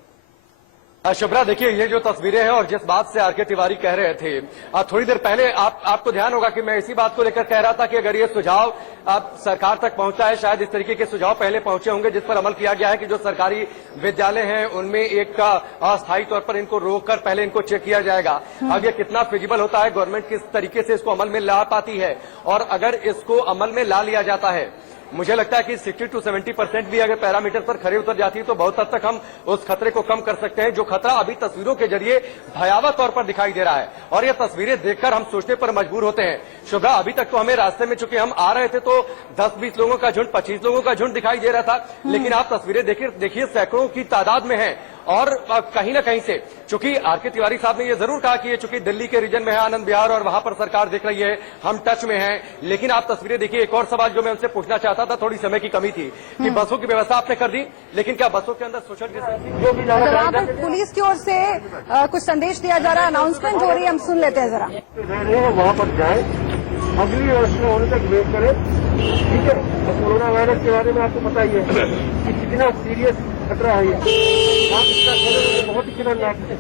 Shubhra, देखिए ये जो तस्वीरें हैं और जिस बात से आरके तिवारी कह रहे थे थोड़ी देर पहले, आपको ध्यान होगा कि मैं इसी बात को लेकर कह रहा था कि अगर ये सुझाव आप सरकार तक पहुंचा है, शायद इस तरीके के सुझाव पहले पहुंचे होंगे जिस पर अमल किया गया है कि जो सरकारी विद्यालय हैं उनमें एक अस्थायी तौर पर इनको रोककर पहले इनको चेक किया जाएगा। अब ये कितना फिजिबल होता है, गवर्नमेंट किस तरीके से इसको अमल में ला पाती है, और अगर इसको अमल में ला लिया जाता है, मुझे लगता है कि 60 to 70% भी अगर पैरामीटर पर खरे उतर जाती है तो बहुत हद तक हम उस खतरे को कम कर सकते हैं, जो खतरा अभी तस्वीरों के जरिए भयावह तौर पर दिखाई दे रहा है। और ये तस्वीरें देखकर हम सोचने पर मजबूर होते हैं। शुभ्रा, अभी तक तो हमें रास्ते में चूंकि हम आ रहे थे तो 10-20 लोगों का झुंड, 25 लोगों का झुंड दिखाई दे रहा था, लेकिन आप तस्वीरें देखिए सैकड़ों की तादाद में है। और कहीं ना कहीं से, चूंकि आरके तिवारी साहब ने ये जरूर कहा कि ये चूंकि दिल्ली के रीजन में है, आनंद विहार, और वहां पर सरकार देख रही है, हम टच में हैं, लेकिन आप तस्वीरें देखिए। एक और सवाल जो मैं उनसे पूछना चाहता था, थोड़ी समय की कमी थी कि बसों की व्यवस्था आपने कर दी, लेकिन क्या बसों के अंदर सोशल डिस्टेंसिंग जो भी वहां पर पुलिस की ओर से कुछ संदेश दिया जा रहा है, अनाउंसमेंट हो रही है, हम सुन लेते हैं जरा। वहां पर जाए, अगली व्यवस्था होने तक वेट करें, ठीक है। तो कोरोना वायरस के बारे में आपको पता ही है कि कितना सीरियस खतरा है ये, आप इसका खतरा बहुत ही खतरनाक है।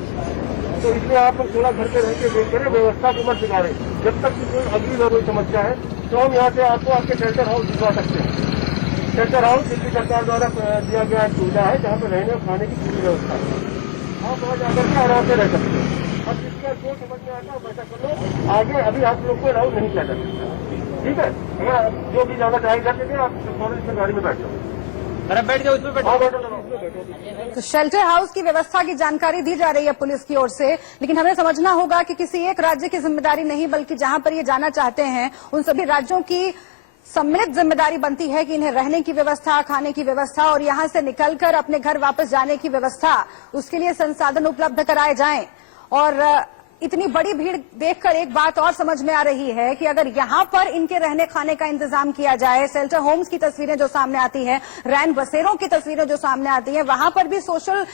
तो इसलिए आप लोग थोड़ा घर पे रह के वेट करें, व्यवस्था को मत बिगाड़ें। जब तक कोई अगली बार कोई समस्या है तो हम यहाँ से आपको आपके शेल्टर हाउस दिखवा सकते हैं। शेल्टर हाउस दिल्ली सरकार द्वारा दिया गया एक सुविधा है जहाँ पर रहने और खाने की पूरी व्यवस्था है। आप वहाँ जाकर के आराम से रह सकते हैं। अब जिसका जो समझ में आता है वैसा कर लो, आगे अभी आप लोग को अलाउ नहीं किया जा सकता, ठीक है। अगर जो भी ज्यादा ट्राई कर लेंगे आप फौरन गाड़ी में बैठ जाओ, बैठ जाओ, इसमें बैठो। तो शेल्टर हाउस की व्यवस्था की जानकारी दी जा रही है पुलिस की ओर से, लेकिन हमें समझना होगा कि किसी एक राज्य की जिम्मेदारी नहीं, बल्कि जहां पर ये जाना चाहते हैं उन सभी राज्यों की सम्मिलित जिम्मेदारी बनती है कि इन्हें रहने की व्यवस्था, खाने की व्यवस्था और यहां से निकलकर अपने घर वापस जाने की व्यवस्था, उसके लिए संसाधन उपलब्ध कराए जाएं। और इतनी बड़ी भीड़ देखकर एक बात और समझ में आ रही है कि अगर यहां पर इनके रहने खाने का इंतजाम किया जाए, शेल्टर होम्स की तस्वीरें जो सामने आती हैं, रैन बसेरों की तस्वीरें जो सामने आती हैं, वहां पर भी सोशल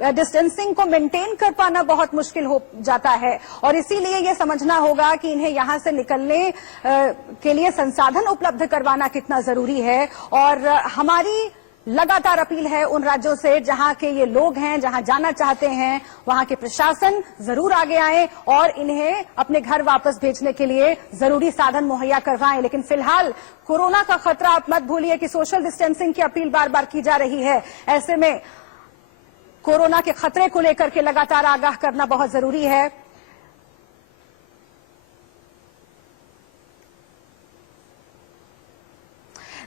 डिस्टेंसिंग को मेंटेन कर पाना बहुत मुश्किल हो जाता है। और इसीलिए ये समझना होगा कि इन्हें यहां से निकलने के लिए संसाधन उपलब्ध करवाना कितना जरूरी है। और हमारी लगातार अपील है उन राज्यों से जहां के ये लोग हैं, जहां जाना चाहते हैं, वहां के प्रशासन जरूर आगे आए और इन्हें अपने घर वापस भेजने के लिए जरूरी साधन मुहैया करवाएं। लेकिन फिलहाल कोरोना का खतरा, आप मत भूलिए कि सोशल डिस्टेंसिंग की अपील बार बार की जा रही है। ऐसे में कोरोना के खतरे को लेकर के लगातार आगाह करना बहुत जरूरी है।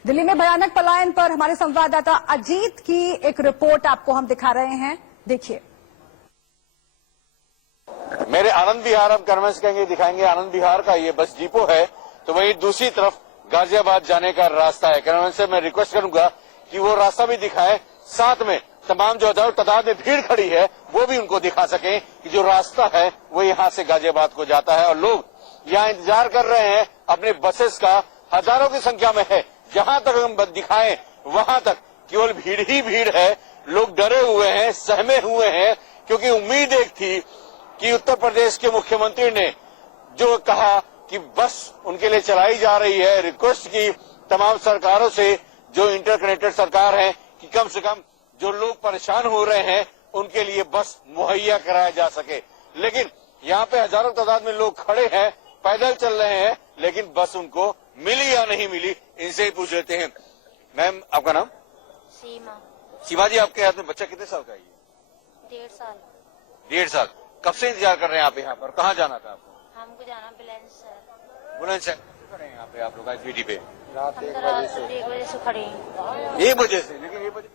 दिल्ली में भयानक पलायन पर हमारे संवाददाता अजीत की एक रिपोर्ट आपको हम दिखा रहे हैं, देखिए। मेरे आनंद विहार, अब कन्वेंस कहेंगे, दिखाएंगे आनंद विहार का ये बस डिपो है, तो वहीं दूसरी तरफ गाजियाबाद जाने का रास्ता है। कैमरामैन से मैं रिक्वेस्ट करूंगा कि वो रास्ता भी दिखाएं, साथ में तमाम जो हजारों तादाद में भीड़ खड़ी है वो भी उनको दिखा सकें कि जो रास्ता है वो यहाँ से गाजियाबाद को जाता है। और लोग यहाँ इंतजार कर रहे हैं अपने बसेस का, हजारों की संख्या में है। जहां तक हम दिखाएं वहां तक केवल भीड़ ही भीड़ है। लोग डरे हुए हैं, सहमे हुए हैं, क्योंकि उम्मीद एक थी कि उत्तर प्रदेश के मुख्यमंत्री ने जो कहा कि बस उनके लिए चलाई जा रही है, रिक्वेस्ट की तमाम सरकारों से जो इंटरकनेक्टेड सरकार है कि कम से कम जो लोग परेशान हो रहे हैं उनके लिए बस मुहैया कराया जा सके। लेकिन यहाँ पे हजारों तादाद में लोग खड़े हैं, पैदल चल रहे हैं, लेकिन बस उनको मिली या नहीं मिली, इनसे ही पूछ लेते हैं। मैम, आपका नाम? सीमा। सीमा जी, आपके हाथ में बच्चा कितने साल का है? 1.5 साल। 1.5 साल। कब से इंतजार कर रहे हैं आप यहाँ पर? कहाँ जाना था आपको? हमको जाना बुलंदशहर। बुलंदशहर खड़े हैं यहाँ पे आप लोग आज ड्यूटी पे? रात 1 बजे से खड़े हैं। 1 बजे से? लेकिन 1 बजे।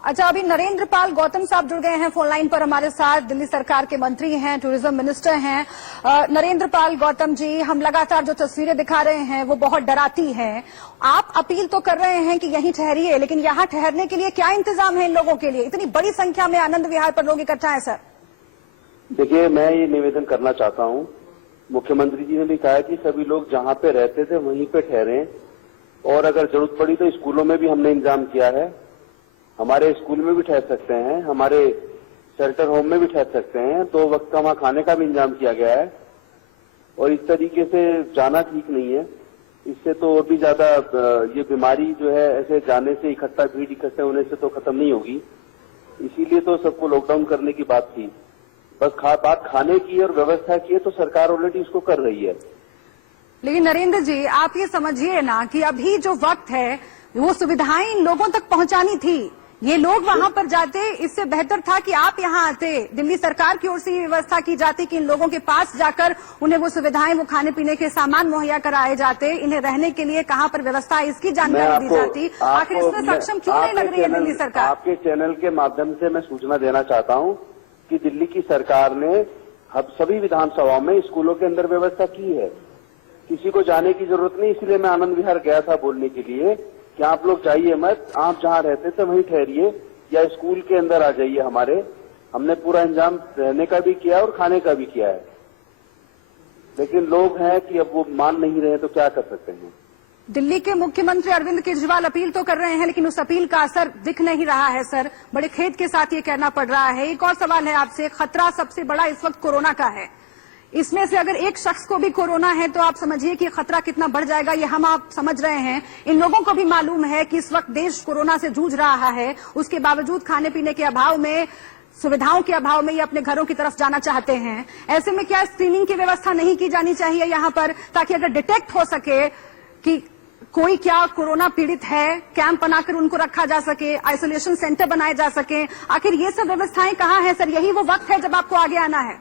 अच्छा, अभी नरेंद्र पाल गौतम साहब जुड़ गए हैं फोन लाइन पर हमारे साथ। दिल्ली सरकार के मंत्री हैं, टूरिज्म मिनिस्टर हैं। नरेंद्र पाल गौतम जी, हम लगातार जो तस्वीरें दिखा रहे हैं वो बहुत डराती हैं। आप अपील तो कर रहे हैं कि यहीं ठहरिए, लेकिन यहाँ ठहरने के लिए क्या इंतजाम है इन लोगों के लिए? इतनी बड़ी संख्या में आनंद विहार पर लोग इकट्ठा है सर। देखिए, मैं ये निवेदन करना चाहता हूँ, मुख्यमंत्री जी ने भी कहा कि सभी लोग जहाँ पे रहते थे वहीं पे ठहरें, और अगर जरूरत पड़ी तो स्कूलों में भी हमने इंतजाम किया है। हमारे स्कूल में भी ठहर सकते हैं, हमारे शेल्टर होम में भी ठहर सकते हैं। 2 वक्त का वहाँ खाने का भी इंतजाम किया गया है। और इस तरीके से जाना ठीक नहीं है। इससे तो और भी ज्यादा ये बीमारी जो है ऐसे जाने से, भीड़ इकट्ठे होने से तो खत्म नहीं होगी। इसीलिए तो सबको लॉकडाउन करने की बात थी। बस बात खाने की और व्यवस्था की है तो सरकार ऑलरेडी उसको कर रही है। लेकिन नरेंद्र जी, आप ये समझिए ना कि अभी जो वक्त है वो सुविधाएं इन लोगों तक पहुंचानी थी। ये लोग वहां पर जाते, इससे बेहतर था कि आप यहां आते। दिल्ली सरकार की ओर से ये व्यवस्था की जाती कि इन लोगों के पास जाकर उन्हें वो सुविधाएं, वो खाने पीने के सामान मुहैया कराए जाते, इन्हें रहने के लिए कहाँ पर व्यवस्था है इसकी जानकारी दी जाती। आखिर इसमें सक्षम क्यों नहीं लग रही है दिल्ली सरकार? आपके चैनल के माध्यम से मैं सूचना देना चाहता हूँ कि दिल्ली की सरकार ने अब सभी विधानसभाओं में स्कूलों के अंदर व्यवस्था की है। किसी को जाने की जरूरत नहीं। इसलिए मैं आनंद विहार गया था बोलने के लिए कि आप लोग जाइए मत, आप जहाँ रहते थे वहीं ठहरिए या स्कूल के अंदर आ जाइए। हमने पूरा इंतजाम रहने का भी किया और खाने का भी किया है। लेकिन लोग हैं कि अब वो मान नहीं रहे, तो क्या कर सकते हैं। दिल्ली के मुख्यमंत्री अरविंद केजरीवाल अपील तो कर रहे हैं, लेकिन उस अपील का असर दिख नहीं रहा है सर। बड़े खेद के साथ ये कहना पड़ रहा है। एक और सवाल है आपसे, खतरा सबसे बड़ा इस वक्त कोरोना का है। इसमें से अगर एक शख्स को भी कोरोना है तो आप समझिए कि खतरा कितना बढ़ जाएगा। ये आप समझ रहे हैं। इन लोगों को भी मालूम है कि इस वक्त देश कोरोना से जूझ रहा है। उसके बावजूद खाने पीने के अभाव में, सुविधाओं के अभाव में ये अपने घरों की तरफ जाना चाहते हैं। ऐसे में क्या स्क्रीनिंग की व्यवस्था नहीं की जानी चाहिए यहाँ पर, ताकि अगर डिटेक्ट हो सके कि कोई क्या कोरोना पीड़ित है, कैंप बनाकर उनको रखा जा सके, आइसोलेशन सेंटर बनाए जा सके। आखिर ये सब व्यवस्थाएं कहाँ हैं सर? यही वो वक्त है जब आपको आगे आना है।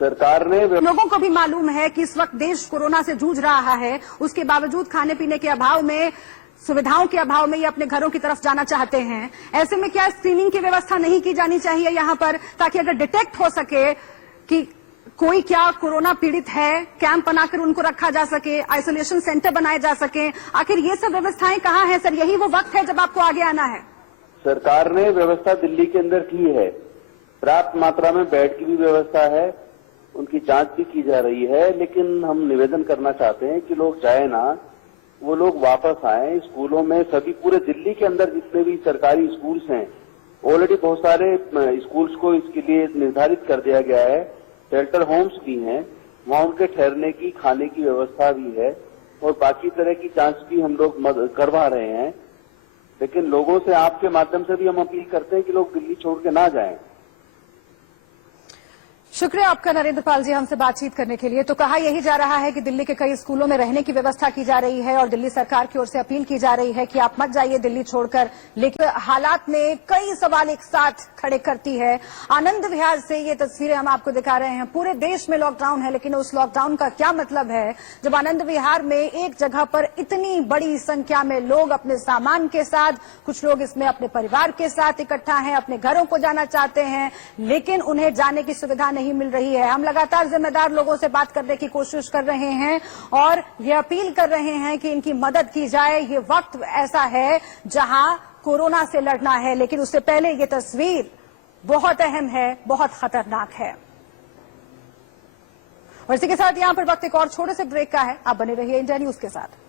सरकार ने, लोगों को भी मालूम है कि इस वक्त देश कोरोना से जूझ रहा है। उसके बावजूद खाने पीने के अभाव में, सुविधाओं के अभाव में ये अपने घरों की तरफ जाना चाहते हैं। ऐसे में क्या स्क्रीनिंग की व्यवस्था नहीं की जानी चाहिए यहाँ पर, ताकि अगर डिटेक्ट हो सके कि कोई क्या कोरोना पीड़ित है, कैंप बनाकर उनको रखा जा सके, आइसोलेशन सेंटर बनाए जा सके। आखिर ये सब व्यवस्थाएं कहाँ हैं सर? यही वो वक्त है जब आपको आगे आना है। सरकार ने व्यवस्था दिल्ली के अंदर की है। पर्याप्त मात्रा में बेड की भी व्यवस्था है, उनकी जांच भी की जा रही है। लेकिन हम निवेदन करना चाहते हैं कि लोग जाए ना, वो लोग वापस आए स्कूलों में। सभी पूरे दिल्ली के अंदर जितने भी सरकारी स्कूल्स हैं, ऑलरेडी बहुत सारे स्कूल्स को इसके लिए निर्धारित कर दिया गया है। शेल्टर होम्स भी हैं, वहाँ उनके ठहरने की, खाने की व्यवस्था भी है, और बाकी तरह की जांच भी हम लोग करवा रहे हैं। लेकिन लोगों से, आपके माध्यम से भी हम अपील करते हैं कि लोग दिल्ली छोड़ के ना जाएं। शुक्रिया आपका नरेंद्र पाल जी, हमसे बातचीत करने के लिए। तो कहा यही जा रहा है कि दिल्ली के कई स्कूलों में रहने की व्यवस्था की जा रही है और दिल्ली सरकार की ओर से अपील की जा रही है कि आप मत जाइए दिल्ली छोड़कर। लेकिन हालात में कई सवाल एक साथ खड़े करती है। आनंद विहार से ये तस्वीरें हम आपको दिखा रहे हैं। पूरे देश में लॉकडाउन है, लेकिन उस लॉकडाउन का क्या मतलब है जब आनंद विहार में एक जगह पर इतनी बड़ी संख्या में लोग अपने सामान के साथ, कुछ लोग इसमें अपने परिवार के साथ इकट्ठा हैं, अपने घरों को जाना चाहते हैं, लेकिन उन्हें जाने की सुविधा नहीं नहीं मिल रही है। हम लगातार जिम्मेदार लोगों से बात करने की कोशिश कर रहे हैं और ये अपील कर रहे हैं कि इनकी मदद की जाए। ये वक्त ऐसा है जहां कोरोना से लड़ना है, लेकिन उससे पहले ये तस्वीर बहुत अहम है, बहुत खतरनाक है। और इसी के साथ यहां पर वक्त एक और छोटे से ब्रेक का है। आप बने रहिए इंडिया न्यूज के साथ।